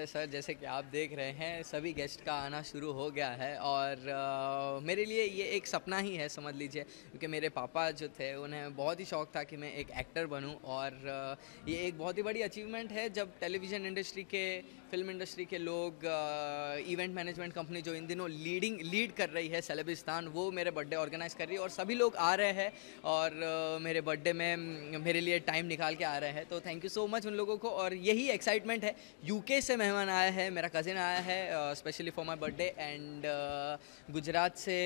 Excitement है sir, जैसे कि आप देख रहे हैं सभी गेस्ट का आना शुरू हो गया है और मेरे लिए ये एक सपना ही है समझ लीजिए, क्योंकि मेरे पापा जो थे उन्हें बहुत ही शौक था कि मैं एक एक्टर बनूं और ये एक बहुत ही बड़ी अचीवमेंट है जब टेलीविज़न इंडस्ट्री के, फिल्म इंडस्ट्री के लोग, इवेंट मैनेजमेंट कंपनी जो इन दिनों लीड कर रही है सेलेब्रिस्तान, वो मेरे बर्थडे ऑर्गेनाइज कर रही है और सभी लोग आ रहे हैं और मेरे बर्थडे में मेरे लिए टाइम निकाल के आ रहे हैं, तो थैंक यू सो मच उन लोगों को। और यही एक्साइटमेंट है। यूके से मेहमान आया है, मेरा कज़िन आया है specially for my birthday and Gujarat से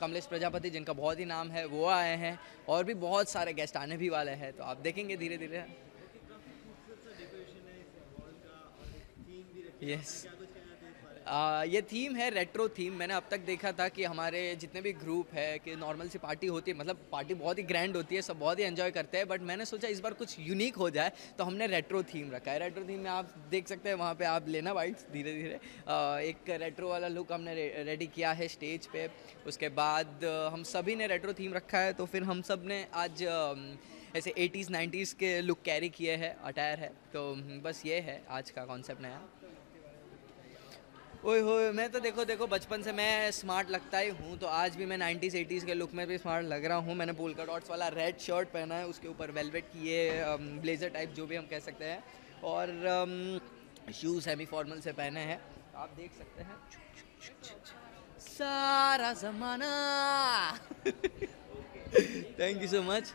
कमलेश प्रजापति जिनका बहुत ही नाम है वो आए हैं और भी बहुत सारे गेस्ट आने भी वाले हैं, तो आप देखेंगे धीरे धीरे। यस, ये थीम है रेट्रो थीम। मैंने अब तक देखा था कि हमारे जितने भी ग्रुप है कि नॉर्मल सी पार्टी होती है, मतलब पार्टी बहुत ही ग्रैंड होती है, सब बहुत ही एंजॉय करते हैं, बट मैंने सोचा इस बार कुछ यूनिक हो जाए तो हमने रेट्रो थीम रखा है। रेट्रो थीम में आप देख सकते हैं, वहाँ पे आप लेना वाइट्स धीरे धीरे एक रेट्रो वाला लुक हमने रेडी किया है स्टेज पे। उसके बाद हम सभी ने रेट्रो थीम रखा है, तो फिर हम सब ने आज ऐसे 80s 90s के लुक कैरी किए हैं, अटायर है, तो बस ये है आज का कॉन्सेप्ट नया। ओए होए, मैं तो देखो बचपन से मैं स्मार्ट लगता ही हूँ, तो आज भी मैं 90s 80s के लुक में भी स्मार्ट लग रहा हूँ। मैंने पोल्का डॉट्स वाला रेड शर्ट पहना है, उसके ऊपर वेलवेट की ये ब्लेजर टाइप जो भी हम कह सकते हैं, और शूज़ सेमी फॉर्मल से पहने हैं, आप देख सकते हैं सारा ज़माना। Thank you so much.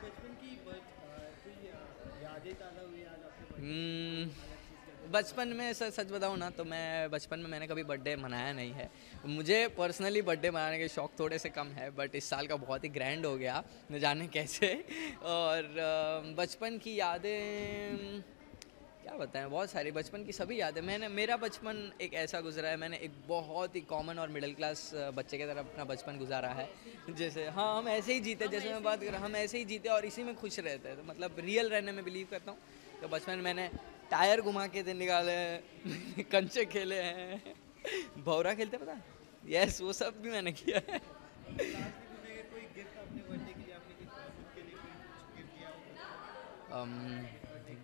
बचपन में सच बताऊँ ना, तो मैं बचपन में मैंने कभी बर्थडे मनाया नहीं है। मुझे पर्सनली बर्थडे मनाने के शौक थोड़े से कम है, बट इस साल का बहुत ही ग्रैंड हो गया, न जाने कैसे। और बचपन की यादें क्या बताएं, बहुत सारी बचपन की सभी यादें। मेरा बचपन एक ऐसा गुजरा है, मैंने एक बहुत ही कॉमन और मिडिल क्लास बच्चे की तरह अपना बचपन गुजारा है। जैसे हाँ, हम ऐसे ही जीते, जैसे मैं बात कर रहा हूँ, हम ऐसे ही जीते और इसी में खुश रहते हैं, तो मतलब रियल रहने में बिलीव करता हूँ। तो बचपन में मैंने टायर घुमा के दिन निकाले हैं, कंचे खेले हैं, भौरा खेलते पता, यस वो सब भी मैंने किया है।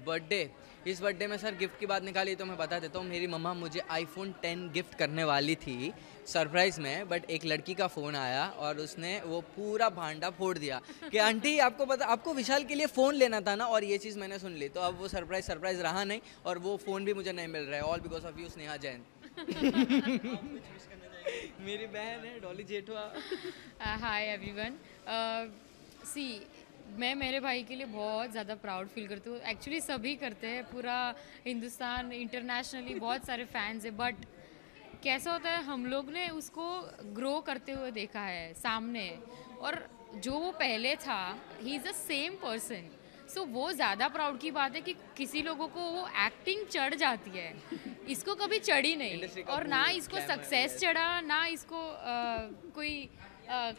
बर्थडे, इस बर्थडे में सर गिफ्ट की बात निकाली तो मैं बता देता हूँ। मेरी मम्मा मुझे आईफोन 10 गिफ्ट करने वाली थी सरप्राइज़ में, बट एक लड़की का फ़ोन आया और उसने वो पूरा भांडा फोड़ दिया कि आंटी आपको पता, आपको विशाल के लिए फ़ोन लेना था ना, और ये चीज़ मैंने सुन ली, तो अब वो सरप्राइज़ रहा नहीं और वो फ़ोन भी मुझे नहीं मिल रहा है, all because of you Sneha Jain. मेरी बहन है डॉली जेठवा। Hi everyone. सी, मैं मेरे भाई के लिए बहुत ज़्यादा प्राउड फील करती हूँ। एक्चुअली सभी करते हैं, पूरा हिंदुस्तान, इंटरनेशनली बहुत सारे फैंस हैं, बट कैसा होता है, हम लोग ने उसको ग्रो करते हुए देखा है सामने, और जो वो पहले था, he is the same person. So वो ज़्यादा प्राउड की बात है कि किसी लोगों को वो एक्टिंग चढ़ जाती है, इसको कभी चढ़ी नहीं, और ना इसको सक्सेस चढ़ा, ना इसको कोई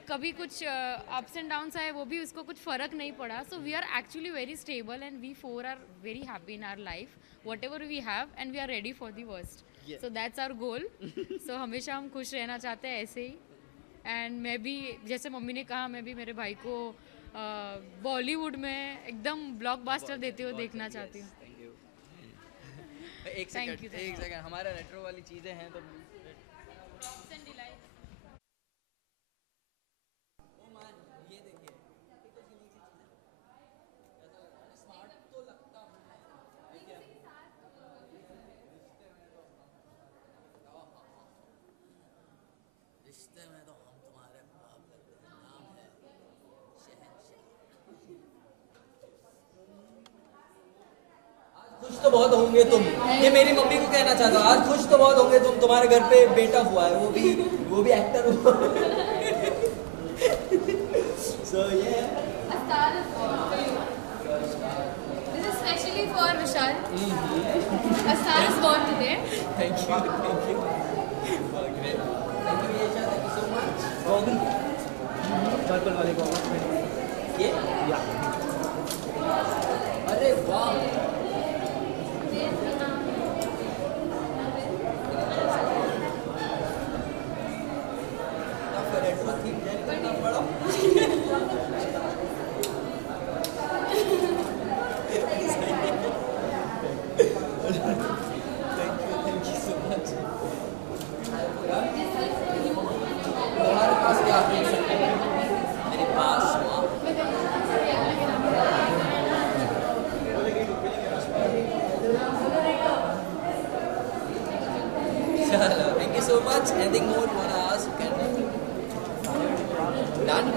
कभी कुछ अप्स एंड डाउन्स आए, वो भी उसको कुछ फ़र्क नहीं पड़ा। So we are actually very stable and we four are very happy in our life, whatever we have, and we are ready for the worst. So that's our goal. So हमेशा हम खुश रहना चाहते हैं ऐसे ही। And मैं भी, जैसे मम्मी ने कहा, मैं भी मेरे भाई को बॉलीवुड में एकदम ब्लॉकबस्टर देते हुए देखना चाहती हूँ। एक सेकंड, हमारा रेट्रो वाली चीज़ें हैं तो खुश तो बहुत होंगे तुम, ये मेरी मम्मी को कहना चाहता हूँ, आज खुश तो बहुत होंगे तुम, तुम्हारे घर पे बेटा हुआ है, वो भी एक्टर हुआ। So yeah. A star is born for you. This is especially for Vishal. A star is born today. Thank you. Oh, great. Thank you Yesha, thank you so much. Goggle. Purple वाले goggles ये? या अरे वाह। Thank you so much. Anything more you wanna ask? Done?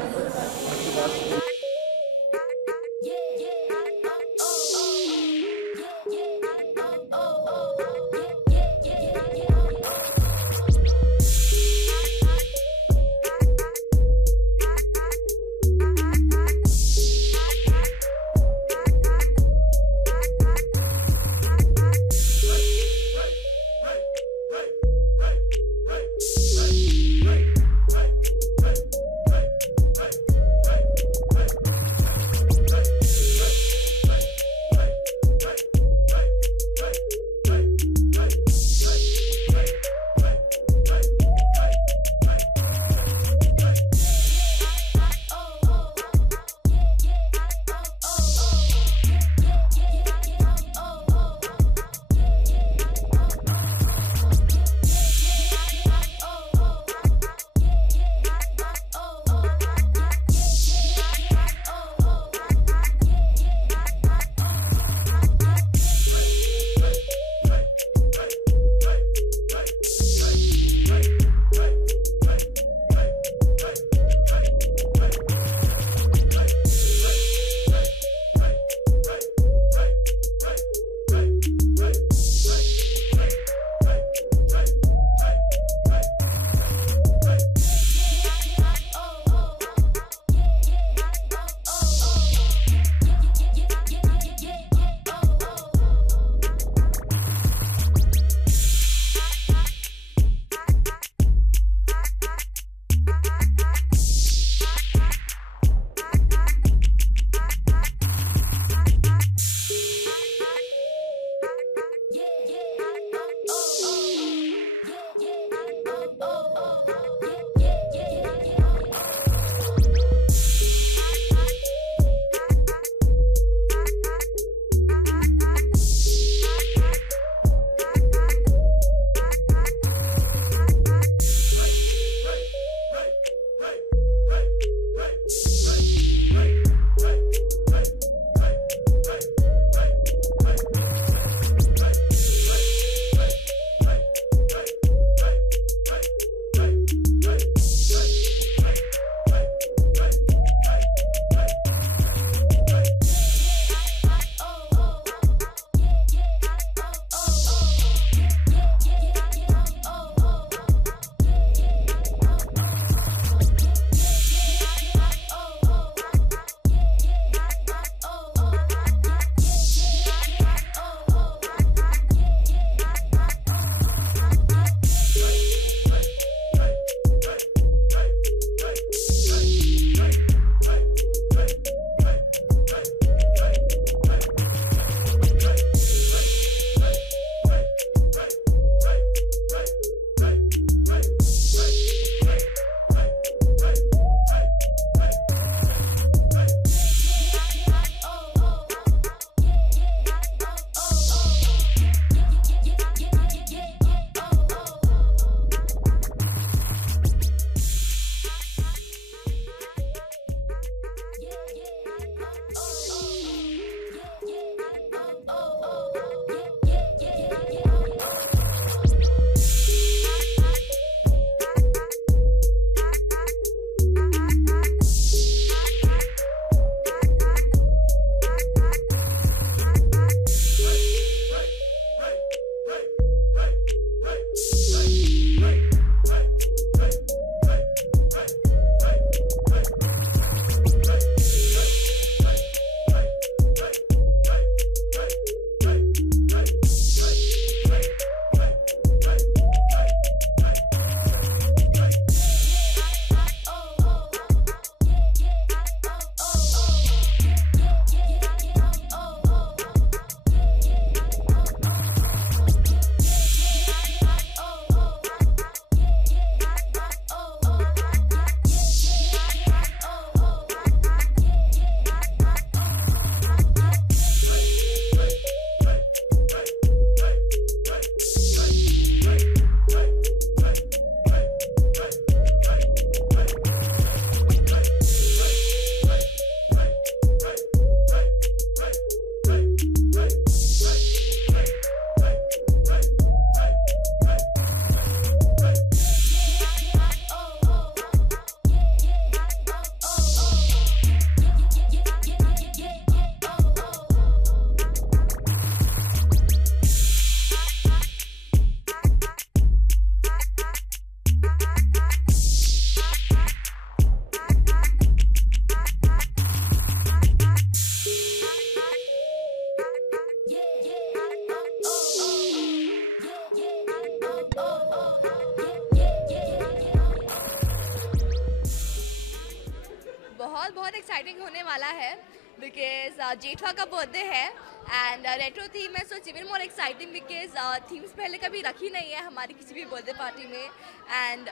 विशाल बहुत exciting होने वाला है because Jethwa का बर्थडे है एंड रेट्रो थीम है, so it's even more exciting because themes पहले कभी रखी नहीं है हमारी किसी भी बर्थडे पार्टी में and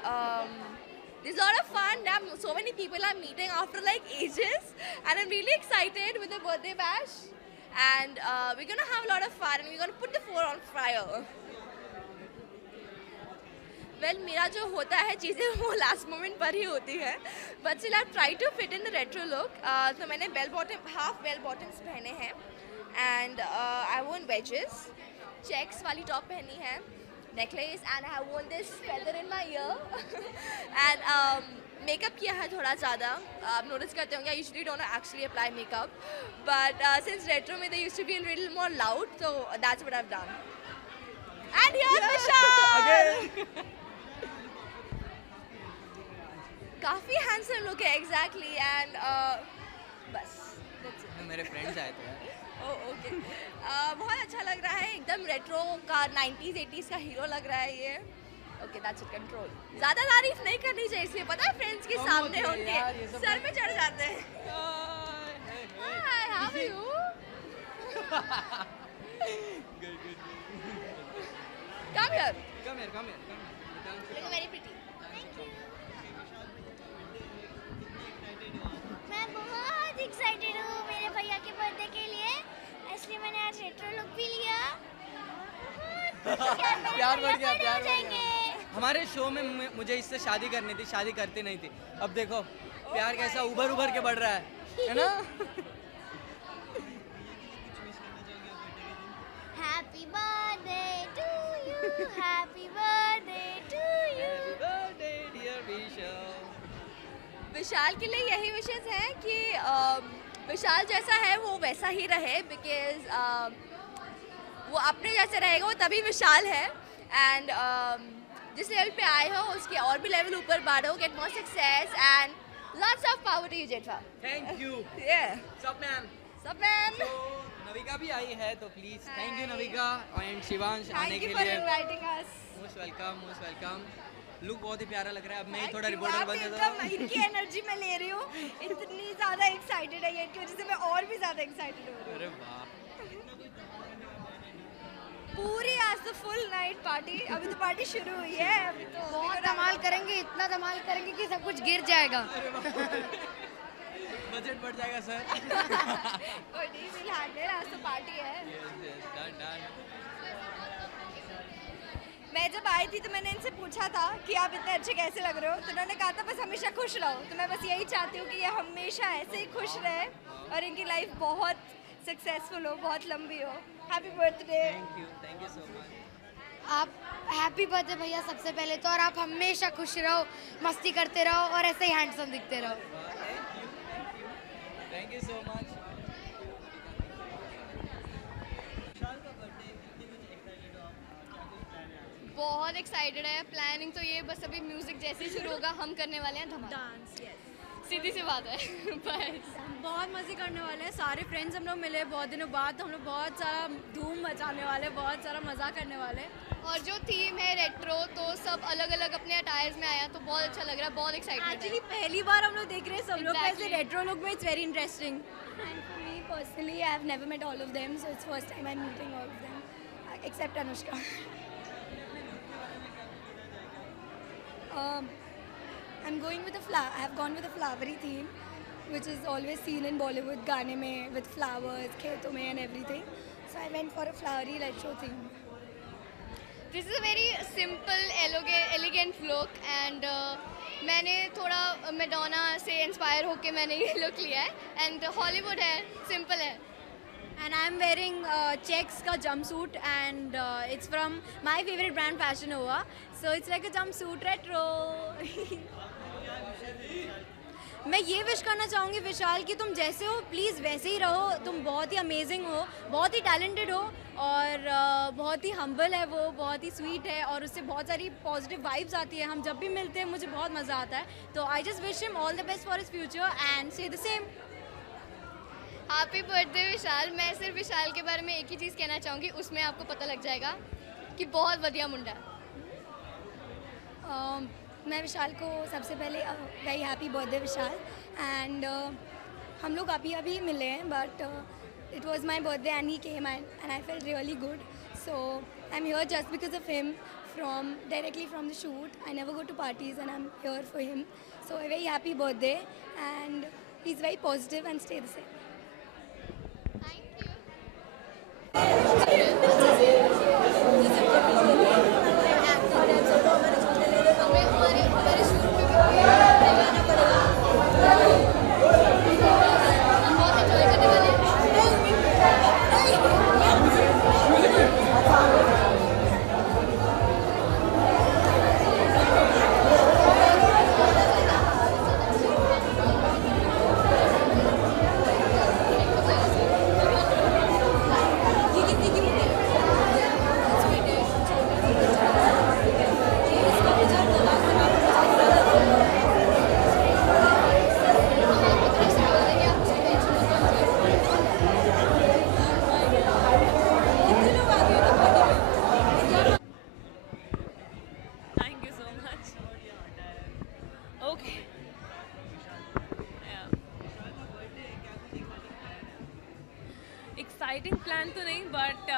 there's a lot of fun. So many people are meeting after like ages and I'm really excited with the birthday bash and we're gonna have a lot of fun and we're gonna put the floor on fire. Well, मेरा जो होता है चीज़ें वो last moment पर ही होती है but still I try to fit in the retro look. तो मैंने हाफ बेल बॉटम्स पहने हैं एंड आई वोन वेजेस, चेक्स वाली टॉप पहनी है, necklace and I have worn this feather in my ear and makeup किया है थोड़ा ज़्यादा. आप नोटिस करते होंगे I usually don't actually apply makeup but since retro में they used to be a little more loud so that's what I've done. And here's Vishal. काफ़ी handsome look है exactly and बस that's it. मेरे friends आए थे यार. Okay बहुत अच्छा लग रहा है, एकदम रेट्रो का 90s 80s का हीरो लग रहा है ये. Okay that's it, control. ज़्यादा तारीफ नहीं करनी चाहिए इसलिए पता है फ्रेंड्स के सामने उनके सर पे चढ़ जाते हैं. Hi, how are you? Come here. You're very pretty. मैं बहुत एक्साइटेड हूँ मेरे भैया के बर्थडे के लिए, इसलिए मैंने आज रेट्रो लुक भी लिया. प्यार बढ़ गया. हमारे शो में मुझे इससे शादी करनी थी, शादी करती नहीं थी. अब देखो प्यार कैसा उभर के बढ़ रहा है ना. Happy birthday to you, happy birthday to you. Vishal के लिए यही विशेष है कि विशाल जैसा है वो वैसा ही रहे बिकॉज वो अपने जैसे रहेगा वो तभी विशाल है एंड जिस लेवल पे आए हो उसके और भी लेवल ऊपर बढ़ो, get more success and lots of power to you Jethwa. Thank you. सब मैम. नविका भी आई है तो please thank you Navika and Shivansh आने के लिए. Most welcome. लुक बहुत ही प्यारा लग रहा है. अब मैं ही थोड़ा रिपोर्टर बन जाता हूँ. इनकी एनर्जी मैं ले रही हूँ, इतनी ज़्यादा एक्साइटेड है ये, इनकी वजह से मैं और भी ज़्यादा एक्साइटेड हूँ. अरे वाह. पूरी आज तो फुल नाइट पार्टी, अभी तो पार्टी शुरू हुई है. अभी तो बहुत धमाल करेंगे, इतना धमाल करेंगे कि सब कुछ गिर जाएगा. बजट बढ़ जाएगा सर. कोई नहीं, विल हैंडल. आज तो पार्टी है. डन. मैं जब आई थी तो मैंने इनसे पूछा था कि आप इतने अच्छे कैसे लग रहे हो, तो उन्होंने कहा था बस हमेशा खुश रहो. तो मैं बस यही चाहती हूँ कि ये हमेशा ऐसे ही खुश रहे और इनकी लाइफ बहुत सक्सेसफुल हो, बहुत लंबी हो. Happy birthday. Thank you so much. आप हैप्पी बर्थडे भैया सबसे पहले तो, और आप हमेशा खुश रहो, मस्ती करते रहो और ऐसे ही हैंडसम दिखते रहो. Thank you so much. बहुत एक्साइटेड है. प्लानिंग तो ये बस अभी म्यूजिक जैसे ही शुरू होगा हम करने वाले हैं धमाल. डांस. सीधी सी बात है. बस बहुत मज़े करने वाले हैं. सारे फ्रेंड्स हम लोग मिले बहुत दिनों बाद, तो हम लोग बहुत सारा धूम मचाने वाले, बहुत सारा मज़ा करने वाले. और जो थीम है रेट्रो तो सब अलग अलग अपने अटायर्स में आया तो बहुत अच्छा लग रहा है. बहुत एक्साइटेड एक्चुअली पहली बार हम लोग देख रहे हैं सब लोग Exactly. ऐसे रेट्रो लुक में. It's very interesting. And for me personally, I have never met all of them, so it's first time I'm meeting all of them, except Anushka. I'm going with I have gone with a flowery theme, which is always seen in Bollywood गाने में with flowers, खेतों में and everything. So I went for a flowery retro theme. This is a very simple elegant look and मैंने थोड़ा Madonna से inspire होके मैंने ये लुक लिया है एंड हॉलीवुड है, सिंपल है. And I'm wearing checks का jumpsuit and it's from my favorite brand Fashion Nova. So it's like a jumpsuit retro. मैं ये विश करना चाहूँगी विशाल कि तुम जैसे हो प्लीज़ वैसे ही रहो. तुम बहुत ही अमेजिंग हो, बहुत ही टैलेंटेड हो और बहुत ही हम्बल है वो, बहुत ही स्वीट है और उससे बहुत सारी पॉजिटिव वाइब्स आती है. हम जब भी मिलते हैं मुझे बहुत मज़ा आता है. तो I just wish him all the best for his future and से द सेम. हैप्पी बर्थडे विशाल. मैं सिर्फ विशाल के बारे में एक ही चीज़ कहना चाहूँगी, उसमें आपको पता लग जाएगा कि बहुत बढ़िया मुंडा है. मैं विशाल को सबसे पहले very happy birthday Vishal and हम लोग अभी मिले हैं, but it was my birthday and he came and I felt really good. So I'm here just because of him, directly from the shoot. I never go to parties and I'm here for him. So a very happy birthday, and he's very positive and stay the same. Exciting plan तो नहीं, but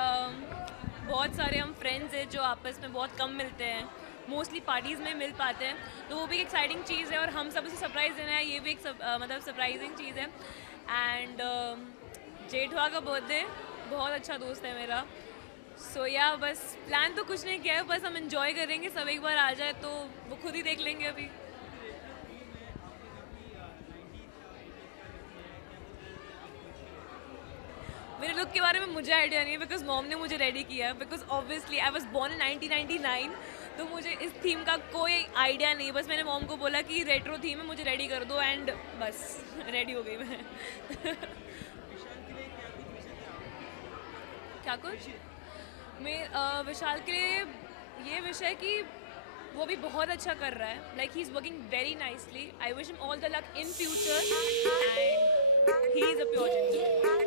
बहुत सारे हम friends हैं जो आपस में बहुत कम मिलते हैं, मोस्टली पार्टीज़ में मिल पाते हैं, तो वो भी एक एक्साइटिंग चीज़ है और हम सब उसे सरप्राइज़ देना है, ये भी एक मतलब सरप्राइजिंग चीज़ है। एंड जेठवा का बर्थडे, बहुत अच्छा दोस्त है मेरा, सो या बस प्लान तो कुछ नहीं किया है, बस हम एंजॉय करेंगे, सब एक बार आ जाए तो वो खुद ही देख लेंगे। अभी मेरे लुक के बारे में मुझे आइडिया नहीं है, बिकॉज मॉम ने मुझे रेडी किया है, because obviously I was born in 1999, तो मुझे इस थीम का कोई आइडिया नहीं। बस मैंने मॉम को बोला कि रेट्रो थीम है, मुझे रेडी कर दो, एंड बस रेडी हो गई मैं। क्या कुछ मैं विशाल के लिए ये विषय कि वो भी बहुत अच्छा कर रहा है, like he is working very nicely. I wish him all the luck in future and he is a pure gentleman.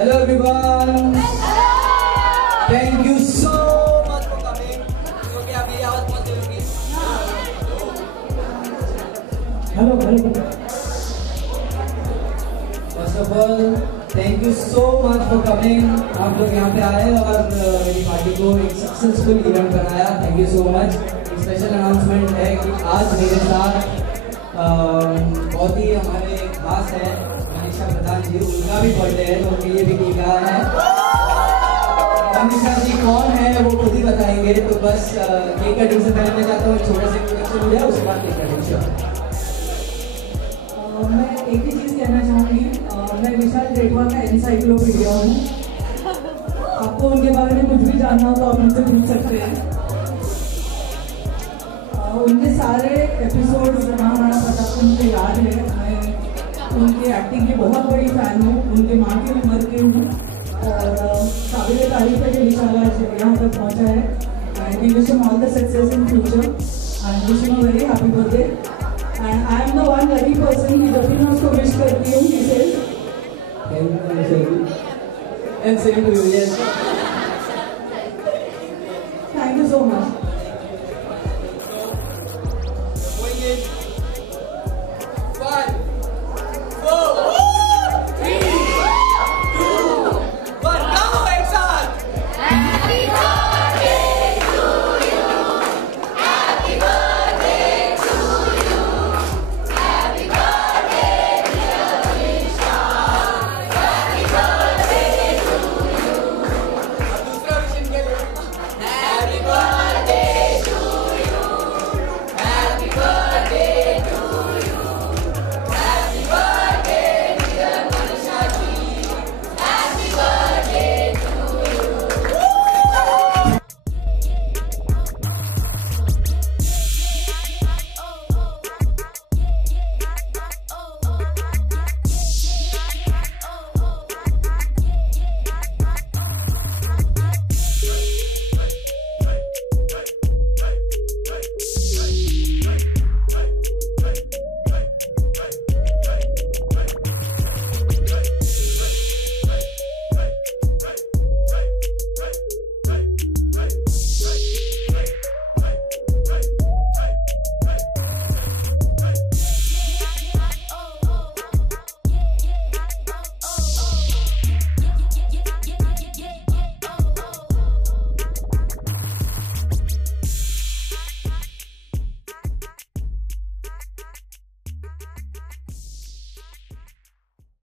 Hello everyone. Thank you so much for coming. क्योंकि आप मेरी आवाज पहुंच जाएगी. Hello. First of all, thank you so much for coming. आप लोग यहाँ पे आए और मेरी पार्टी को एक सक्सेसफुल इवेंट बनाया. Thank you so much. एक स्पेशल अनाउंसमेंट है कि आज मेरे साथ बहुत ही हमारे खास है मनीषा प्रधान जी. उनका भी बर्थडे है तो उनके लिए भी टीका है. मनीषा जी कौन है वो खुद ही बताएंगे. तो बस केक कटिंग से पहले मैं चाहता हूँ छोटा सा इंट्रोडक्शन हो जाए, उसके बाद केक कटिंग. मैं एक ही चीज़ कहना चाहूँगी. मैं विशाल जेठवा का एनसाइक्लोपीडिया हूँ. आपको उनके बारे में कुछ भी जानना हो तो आप मुझसे पूछ सकते हैं. उनके सारे एपिसोड्स हमारा पता उनको याद है. मैं उनकी एक्टिंग की बहुत बड़ी फ़ैन हूँ. उनके माँ की उम्र की हूँ और काबिल तारीफ है कि विशाल आज यहाँ तक पहुँचा है. And we wish him all the success in future and wish him a very happy birthday. And I am the one lucky person कि जब भी मैं उसको विश करती हूँ he says and same to you. Yes. Thank you so much.